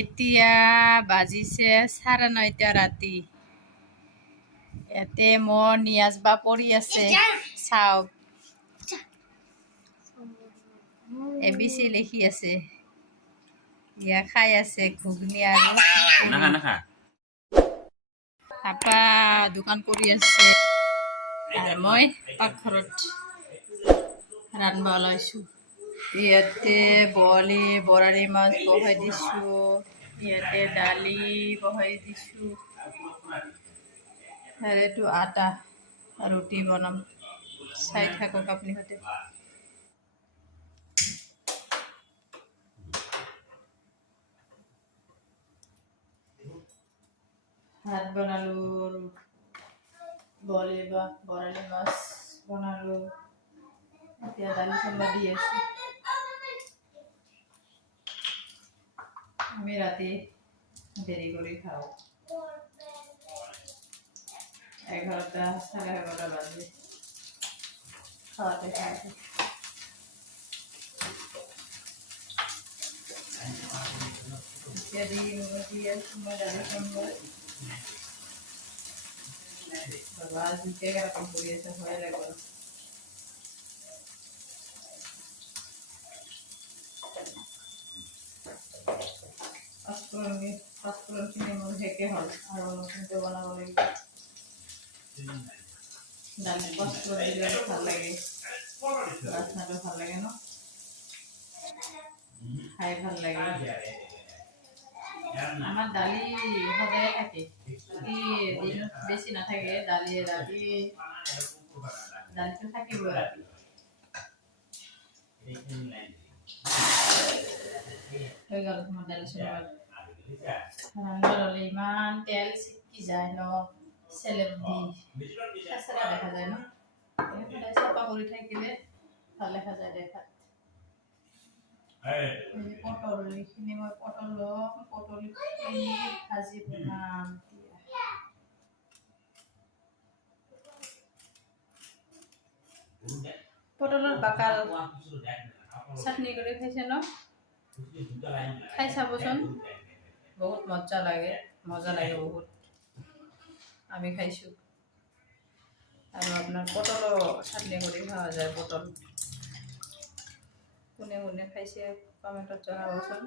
এতিয়া বাজিছে 9:30 ৰাতি। ইয়াতে মোৰ নিয়াজ বা পৰি আছে, চাওক ABC লিখি আছে। ইয়া খাই আছে ঘুগনি আৰু আপা দোকান কৰি আছে আৰু মই পাকঘৰত ৰান্ধবা ওলাইছোঁ। ইয়াতে বৰালি মাছ বহাই দিছোঁ, ইয়াতে দালি বহাই দিছোঁ আৰু এইটো আটা ৰুটি বনাম। চাই থাকক আপুনিহঁতে। ভাত বনালোঁ, বৰালি মাছ বনালোঁ, এতিয়া দালি চম্বা দি আছোঁ। আমি ৰাতি দেৰি কৰি খাওঁ, 11টা 11:30 বাজে খাওয়াতে। এতিয়া দি আছোঁ মই দালি চম্বা। বাবা দুটাই কাম কৰি আছে, ভয় লাগে। পাঁচফোৰণখিনি মোৰ শেষে হ'ল আৰু নতুনকৈ বনাব লাগিব। দালি পাঁচফোৰণ দিলে ভাল লাগে, বাচনাটো ভাল লাগে ন, খাই ভাল লাগে। আমার দালি সদায় থাকে, দিনত বেশি নাথাকে দালি, রাতি দালিটো থাকিব রাতি। হৈ গ'ল তোমাৰ দালি চম্বা। ইমান তেল ছিটকি যায় ন, চেলেপ দি খেচেৰা দেখা যায় ন, চাফা কৰি থাকিলে ভাল দেখা যায় দেখাত। পটল এইখিনি মই পটল ল'ম, পটল ভাজি বনাম। পটলৰ বাকাল চাটনি কৰি খাইছে ন, খাই চাবচোন, বহুত মজা লাগে বহুত। আমি খাইছোঁ আৰু আপোনাৰ পটলো চাটনি কৰি খাওয়া যায়। পটল কোনে কোনে খাইছে কমেণ্টত জনাবচোন।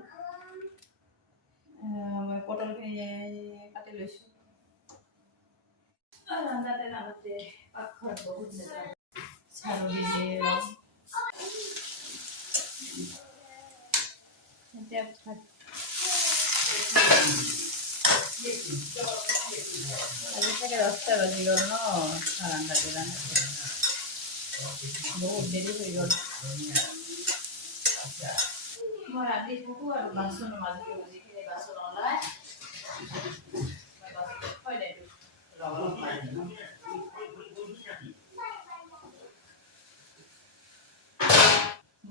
মই পটলখিনি কাটি লৈছোঁ। ৰান্ধোতে পাকঘৰত বহুত লেতেৰা, ঝাৰু দিলে আজি চাগে 10টা বাজি গ'ল ন, ৰান্ধাতে বহুত দেৰি হৈ গ'ল। মই ৰান্ধি থাকোঁ আৰু বাচন মাজিব, যিখিনি বাচন ওলাই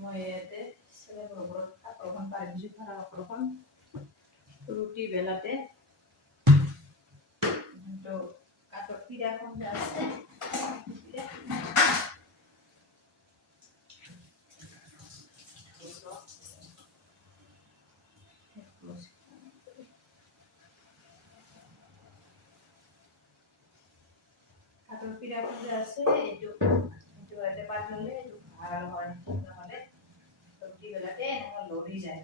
মই ইয়াতে কাপড়খন পাৰি দিছোঁ, ফাৰা কাপড়খন ৰুটি বেলাতে কাঠৰ পিৰাখন আছে। কাঠৰ পিৰাখন যে আছে, এইটো ইয়াতে পাত ল'লে এইটো ভাল হয়, নহ'লে ৰুটি বেলাতে এনেকুৱা লৰি যায়,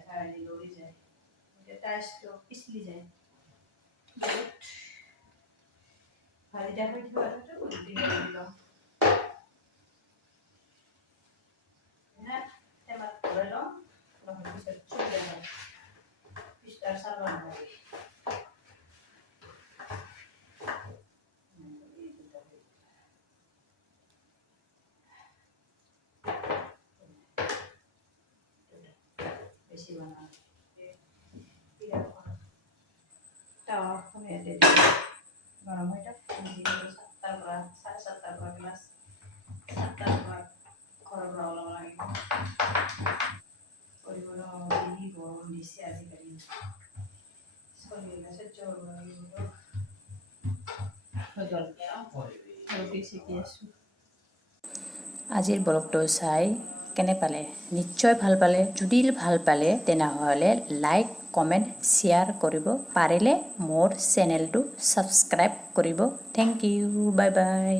টাইচটো পিছলি যায়। ভাজিটা হৈ থোৱা ৰুটি বেলি লওঁ। টেমাত ভৰাই লওঁ, নহ'লে পিছত চুই যায়, পিছটাৰ চাব নোৱাৰি। বেছি বনাওঁ টাৱাখন ইয়াতে গৰম হৈ থাক, 7টাৰ পৰা 7:30টাৰ পৰা ক্লাছ, 7টাৰ পৰা ঘৰৰ পৰা ওলাব লাগিব। কৰিব যি গৰম দিছে আজিকালি, চলিবলৈ সহ্য কৰিব লাগিব। ৰুটি সেকি আছোঁ। আজিৰ ব্লগটো চাই কেনে পালে নিশ্চয় ভাল পালে যদি ভাল পালে তেনেহ'লে লাইক কমেণ্ট শ্বেয়াৰ কৰিব পাৰিলে মোৰ চেনেলটো ছাবস্ক্ৰাইব কৰিব থেংক ইউ বাই বাই